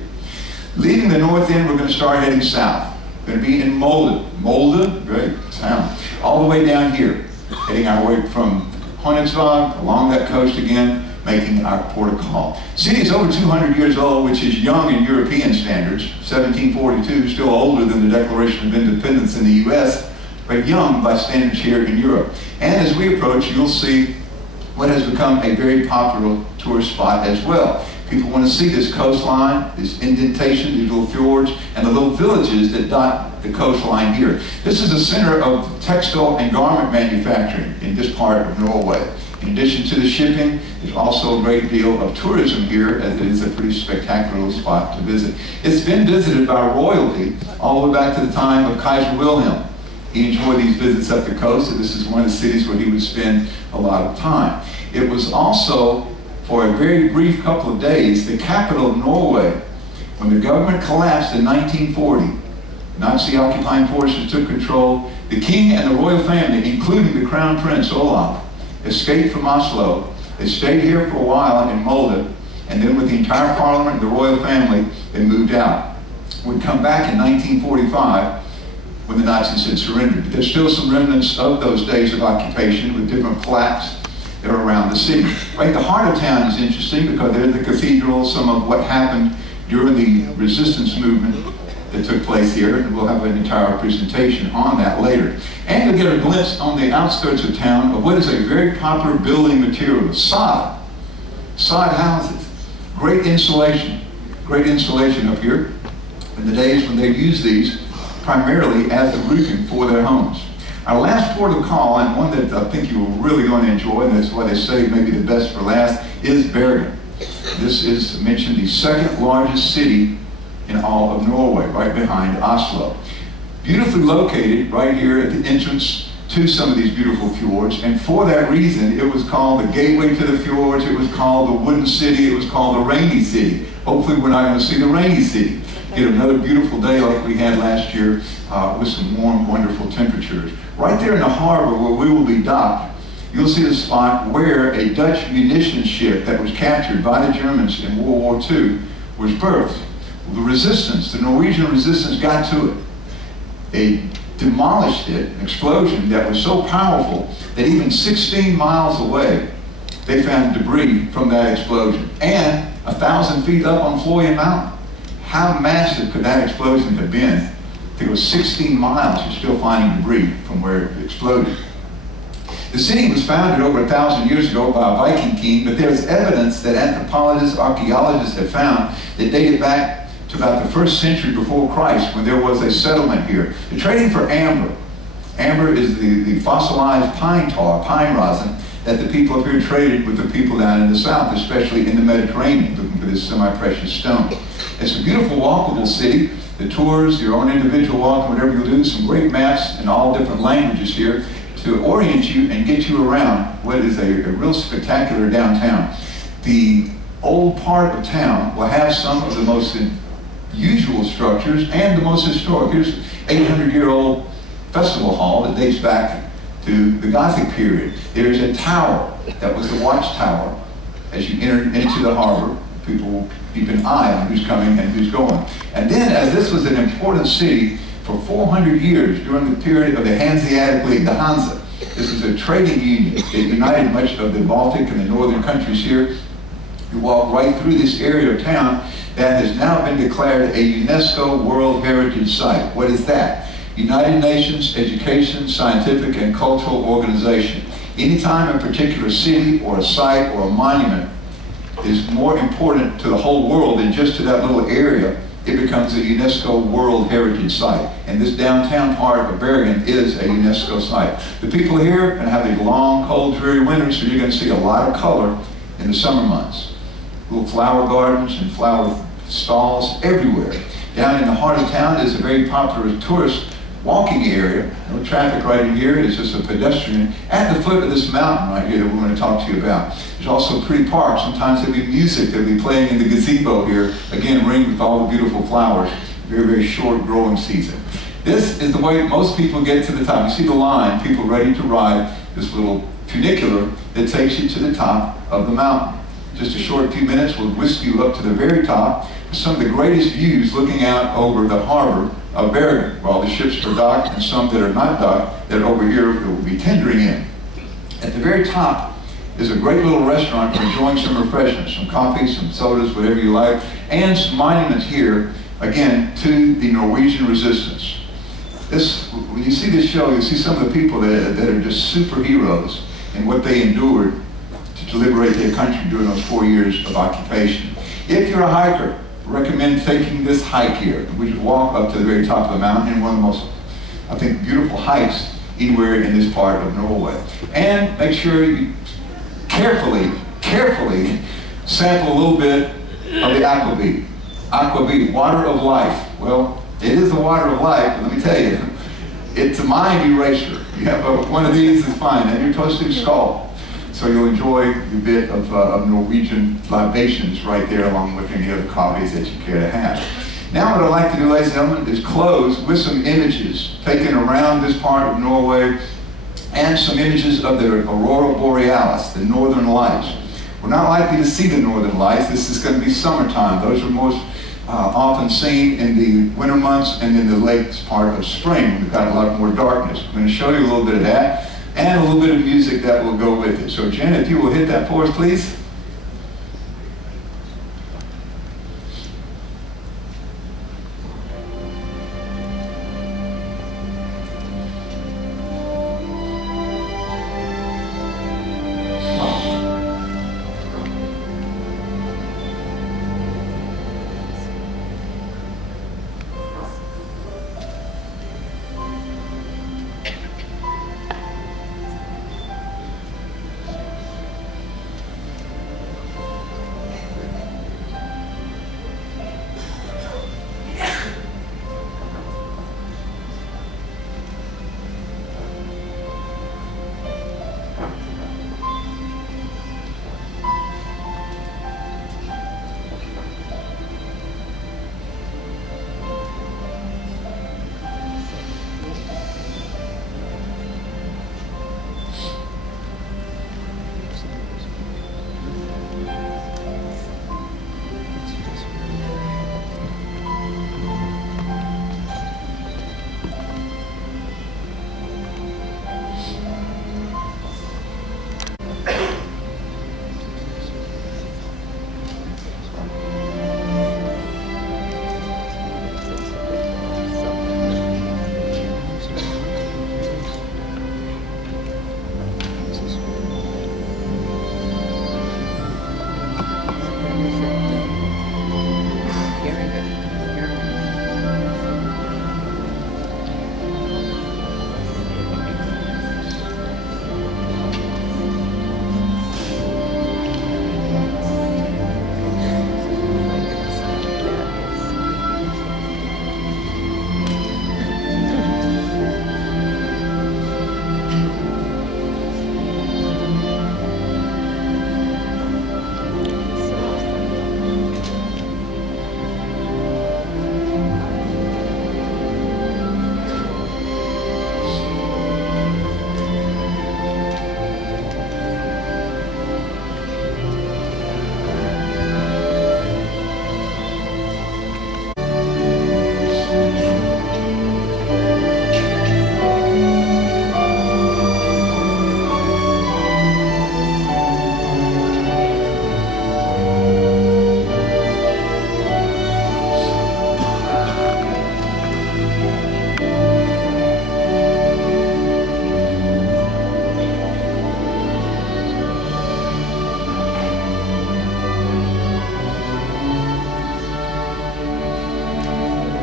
Leaving the north end, we're going to start heading south. We're going to be in Molde. Molde, great town. All the way down here, heading our way from Königswald along that coast again, making our port of call. City is over 200 years old, which is young in European standards. 1742, still older than the Declaration of Independence in the U.S., but young by standards here in Europe. And as we approach, you'll see what has become a very popular tourist spot as well. People want to see this coastline, this indentation, these little fjords, and the little villages that dot the coastline here. This is a center of textile and garment manufacturing in this part of Norway. In addition to the shipping, there's also a great deal of tourism here, as it is a pretty spectacular little spot to visit. It's been visited by royalty all the way back to the time of Kaiser Wilhelm. He enjoyed these visits up the coast, and this is one of the cities where he would spend a lot of time. It was also, for a very brief couple of days, the capital of Norway. When the government collapsed in 1940, Nazi occupying forces took control. The king and the royal family, including the crown prince Olaf, escaped from Oslo. They stayed here for a while in Molde, and then with the entire parliament and the royal family, they moved out. Would come back in 1945 when the Nazis had surrendered. But there's still some remnants of those days of occupation with different plaques that are around the city. Right, the heart of town is interesting because there's the cathedral, some of what happened during the resistance movement that took place here, and we'll have an entire presentation on that later. And you'll get a glimpse on the outskirts of town of what is a very popular building material, sod. Sod houses. Great insulation up here in the days when they used these primarily as the roofing for their homes. Our last port of call, and one that I think you're really going to enjoy, and that's why they say maybe the best for last, is Bergen. This is mentioned the second largest city in all of Norway, right behind Oslo. Beautifully located right here at the entrance to some of these beautiful fjords, and for that reason it was called the gateway to the fjords, it was called the wooden city, it was called the rainy city. Hopefully we're not going to see the rainy city. Get another beautiful day like we had last year with some warm, wonderful temperatures. Right there in the harbor where we will be docked, you'll see the spot where a Dutch munitions ship that was captured by the Germans in World War II was berthed. The resistance, the Norwegian resistance got to it. They demolished it, an explosion that was so powerful that even 16 miles away, they found debris from that explosion. And 1,000 feet up on Florian Mountain. How massive could that explosion have been? I think it was 16 miles, you're still finding debris from where it exploded. The city was founded over 1,000 years ago by a Viking king, but there's evidence that anthropologists, archaeologists have found that dated back to about the 1st century before Christ, when there was a settlement here. They're trading for amber. Amber is the fossilized pine tar, pine rosin, that the people up here traded with the people down in the south, especially in the Mediterranean, looking for this semi-precious stone. It's a beautiful, walkable city. The tours, your own individual walk, whatever you'll do, some great maps in all different languages here to orient you and get you around what is a real spectacular downtown. The old part of town will have some of the most usual structures and the most historic. Here's an 800-year-old festival hall that dates back to the Gothic period. There's a tower that was the watchtower as you enter into the harbor. People will keep an eye on who's coming and who's going. And then, as this was an important city for 400 years during the period of the Hanseatic League, the Hansa, this is a trading union that united much of the Baltic and the northern countries here. You walk right through this area of town that has now been declared a UNESCO World Heritage Site. What is that? United Nations Education, Scientific, and Cultural Organization. Anytime a particular city or a site or a monument is more important to the whole world than just to that little area, it becomes a UNESCO World Heritage Site. And this downtown part of Bergen is a UNESCO site. The people here are going to have a long, cold, dreary winter, so you're going to see a lot of color in the summer months. Little flower gardens and flower stalls everywhere. Down in the heart of town is a very popular tourist walking area. No traffic right in here. It's just a pedestrian at the foot of this mountain right here that we're going to talk to you about. There's also a pretty park. Sometimes there'll be music that'll be playing in the gazebo here. Again, ringed with all the beautiful flowers. Very, very short growing season. This is the way most people get to the top. You see the line, people ready to ride this little funicular that takes you to the top of the mountain. Just a short few minutes will whisk you up to the very top. Some of the greatest views looking out over the harbor of Bergen, where all the ships are docked and some that are not docked that are over here that will be tendering in. At the very top is a great little restaurant for enjoying some refreshments, some coffee, some sodas, whatever you like, and some monuments here, again, to the Norwegian resistance. When you see this show, you see some of the people that are just superheroes in what they endured to liberate their country during those 4 years of occupation. If you're a hiker, I recommend taking this hike here. We should walk up to the very top of the mountain in one of the most, I think, beautiful hikes anywhere in this part of Norway. And make sure you carefully sample a little bit of the aquavit. Aquavit, water of life. Well, it is the water of life, but let me tell you, it's a mind eraser. You have one of these is fine, and your toasted skull. So you'll enjoy a bit of Norwegian libations right there, along with any other coffees that you care to have. Now what I'd like to do, ladies and gentlemen, is close with some images taken around this part of Norway and some images of the Aurora Borealis, the northern lights. We're not likely to see the northern lights. This is going to be summertime. Those are most often seen in the winter months and in the late part of spring. We've got a lot more darkness. I'm going to show you a little bit of that and a little bit of music that will go with it. So Jen, if you will hit that for us, please.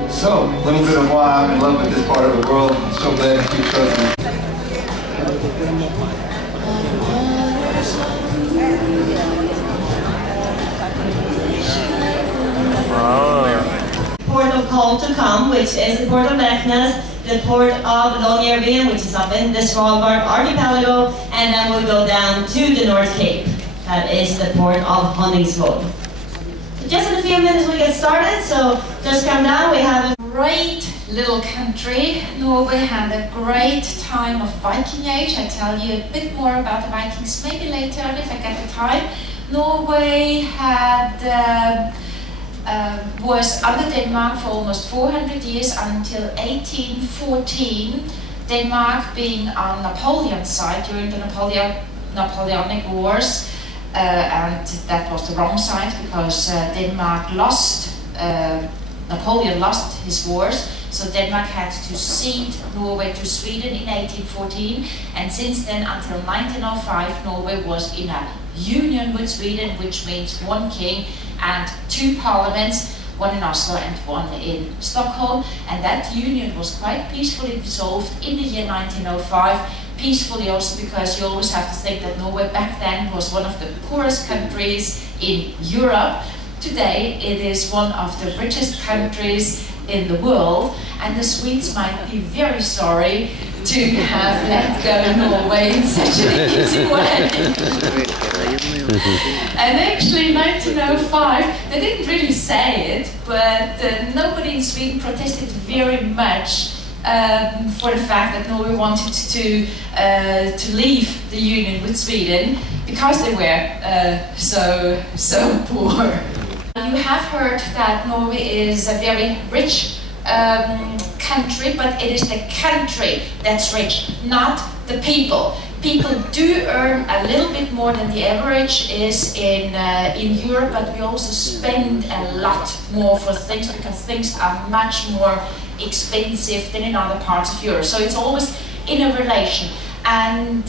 So, a little bit of why I'm in love with this part of the world. I'm so glad that you chose me. Port of Call to Come, which is the port of Leknes, the port of Longyearbyen, which is up in the Svalbard archipelago, and then we'll go down to the North Cape. That is the port of Honningsvåg. So just in a few minutes we get started, so just come down. We have a great little country. Norway had a great time of Viking Age. I'll tell you a bit more about the Vikings maybe later on if I get the time. Norway had was under Denmark for almost 400 years until 1814. Denmark being on Napoleon's side during the Napoleonic Wars, and that was the wrong side because Denmark lost. Napoleon lost his wars, so Denmark had to cede Norway to Sweden in 1814, and since then until 1905 Norway was in a union with Sweden, which means one king and two parliaments, one in Oslo and one in Stockholm, and that union was quite peacefully dissolved in the year 1905. Peacefully also because you always have to think that Norway back then was one of the poorest countries in Europe. Today it is one of the richest countries in the world, and the Swedes might be very sorry to have let go Norway in such an easy way. And actually in 1905, they didn't really say it, but nobody in Sweden protested very much for the fact that Norway wanted to leave the union with Sweden because they were so poor. You have heard that Norway is a very rich country, but it is the country that's rich, not the people. People do earn a little bit more than the average is in Europe, but we also spend a lot more for things because things are much more expensive than in other parts of Europe. So it's always in a relation. And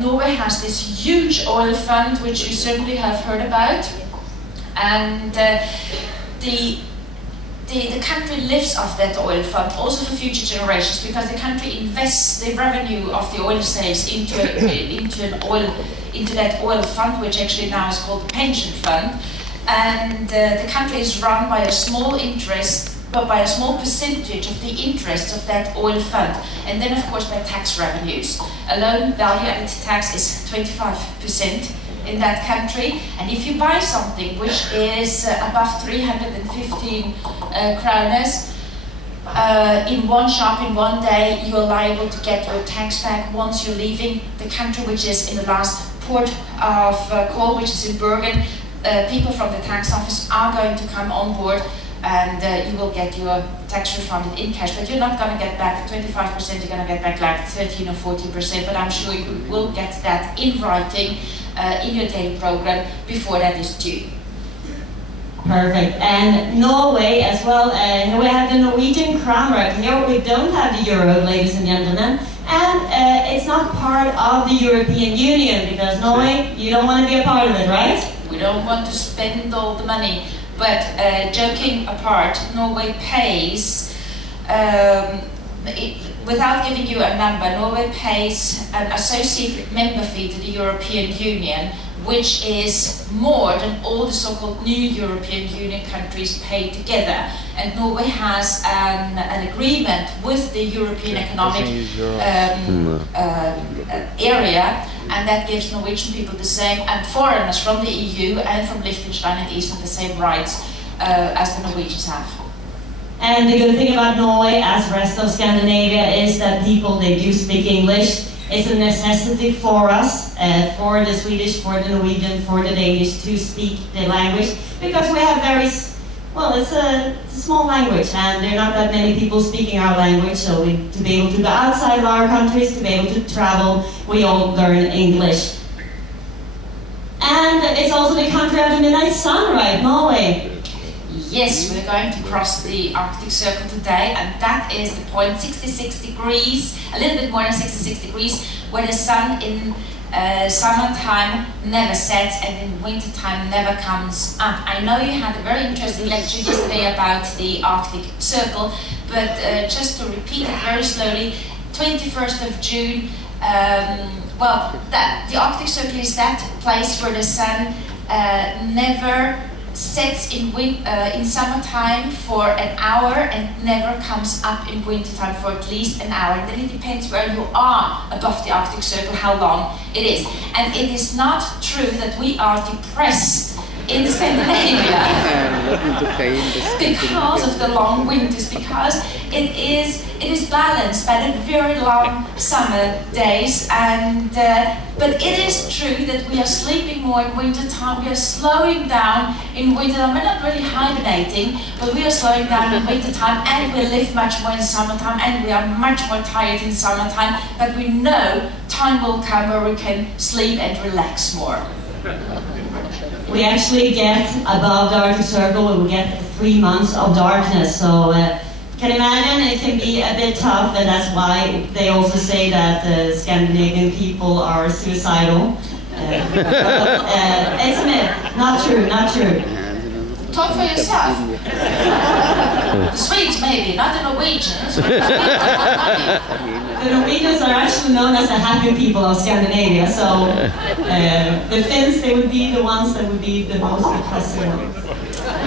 Norway has this huge oil fund, which you certainly have heard about. And the country lives off that oil fund also for future generations, because the country invests the revenue of the oil sales into that oil fund, which actually now is called the pension fund. And the country is run by a small interest, but by a small percentage of the interest of that oil fund, and then of course by tax revenues. Alone value-added tax is 25%. In that country, and if you buy something which is above 315 kroners in one shop in one day, you are liable to get your tax back once you're leaving the country, which is in the last port of call, which is in Bergen. People from the tax office are going to come on board, and you will get your tax refunded in cash, but you're not going to get back 25%, you're going to get back like 13 or 14%, but I'm sure you will get that in writing in your daily program before that is due. Perfect. And Norway as well, we have the Norwegian crown right here. We don't have the euro, ladies and gentlemen, and it's not part of the European Union, because Norway, you don't want to be a part of it, right? We don't want to spend all the money. But joking apart, Norway pays, without giving you a number, Norway pays an associate member fee to the European Union, which is more than all the so-called new European Union countries pay together. And Norway has an agreement with the European Economic Area, and that gives Norwegian people the same, and foreigners from the EU and from Liechtenstein and Iceland, the same rights as the Norwegians have. And the good thing about Norway, as the rest of Scandinavia, is that people, they do speak English. It's a necessity for us, for the Swedish, for the Norwegian, for the Danish, to speak the language, because we have very, well, it's a small language, and there are not that many people speaking our language, so to be able to go outside of our countries, to be able to travel, we all learn English. And it's also the country of the midnight sun, right, Norway? Yes, we're going to cross the Arctic Circle today, and that is the point 66 degrees, a little bit more than 66 degrees, where the sun in summertime never sets and in wintertime never comes up. I know you had a very interesting lecture yesterday about the Arctic Circle, but just to repeat it very slowly, 21st of June, the Arctic Circle is that place where the sun never sets in summertime for an hour and never comes up in wintertime for at least an hour. And then it depends where you are above the Arctic Circle, how long it is. And it is not true that we are depressed in Scandinavia because of the long winters, because it is balanced by the very long summer days, and but it is true that we are sleeping more in winter time. We are slowing down in winter time. We're not really hibernating, but we are slowing down in winter time, and we live much more in summertime, and we are much more tired in summertime. But we know time will come where we can sleep and relax more. We actually get above the Arctic Circle, we get 3 months of darkness, so can imagine it can be a bit tough, and that's why they also say that Scandinavian people are suicidal. It's a myth, not true, not true. Talk for yourself. The Swedes maybe, not the Norwegians. The Norwegians are actually known as the happy people of Scandinavia, so the Finns, they would be the ones that would be the most depressed ones.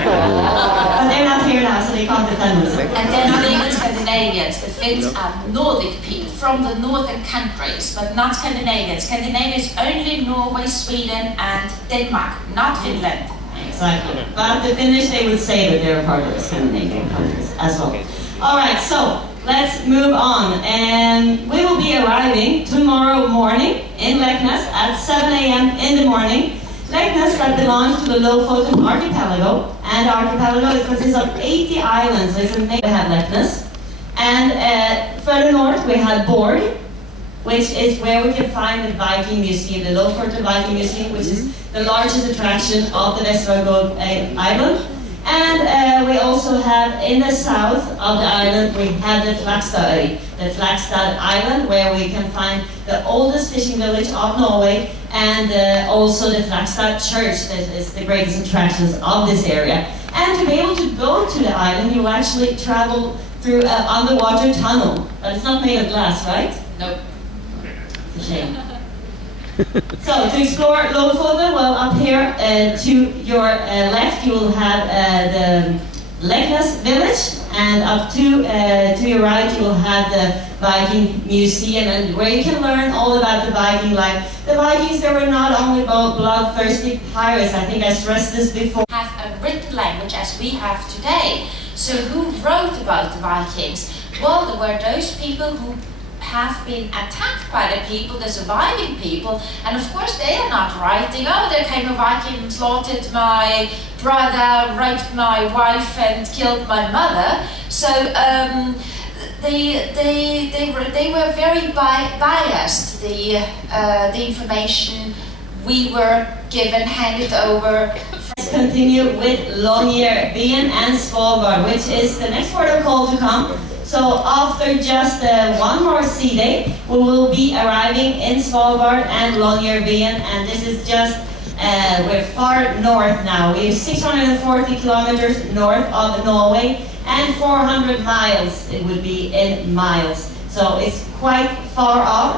But they're not here now, so they can't defend us. And they're not even Scandinavians. The Finns are Nordic people from the northern countries, but not Scandinavians. Scandinavia is only Norway, Sweden, and Denmark, not Finland. Exactly. But the Finnish, they would say that they're part of the Scandinavian countries as well. All right, so let's move on. And we will be arriving tomorrow morning in Leknes at 7 a.m. in the morning. Leknes that belongs to the Lofoten archipelago, and the archipelago consists of 80 islands. So it's amazing to have Leknes. And further north we have Borg, which is where we can find the Viking Museum, the Lofoten Viking Museum, which is the largest attraction of the Vestfold Island. And we also have in the south of the island, we have the Flagstad Island, where we can find the oldest fishing village of Norway, and also the Flagstad Church, that is the greatest attractions of this area. And to be able to go to the island, you actually travel through an underwater tunnel, but it's not made of glass, right? Nope. It's a shame. So, to explore Lofoten, well, up here to your left you will have the Leknes village, and up to your right you will have the Viking Museum, and where you can learn all about the Viking life. The Vikings, they were not only bloodthirsty pirates, I think I stressed this before. Have a written language as we have today. So who wrote about the Vikings? Well, there were those people who have been attacked by the people, the surviving people, and of course they are not writing, oh, there came a Viking and slaughtered my brother, raped my wife and killed my mother. So they were very biased, the information we were given, handed over. Let's continue with Longyearbyen and Svalbard, which is the next port of call to come. So after just one more sea day, we will be arriving in Svalbard and Longyearbyen, and this is just, we're far north now. We're 640 kilometers north of Norway, and 400 miles, it would be in miles. So it's quite far off.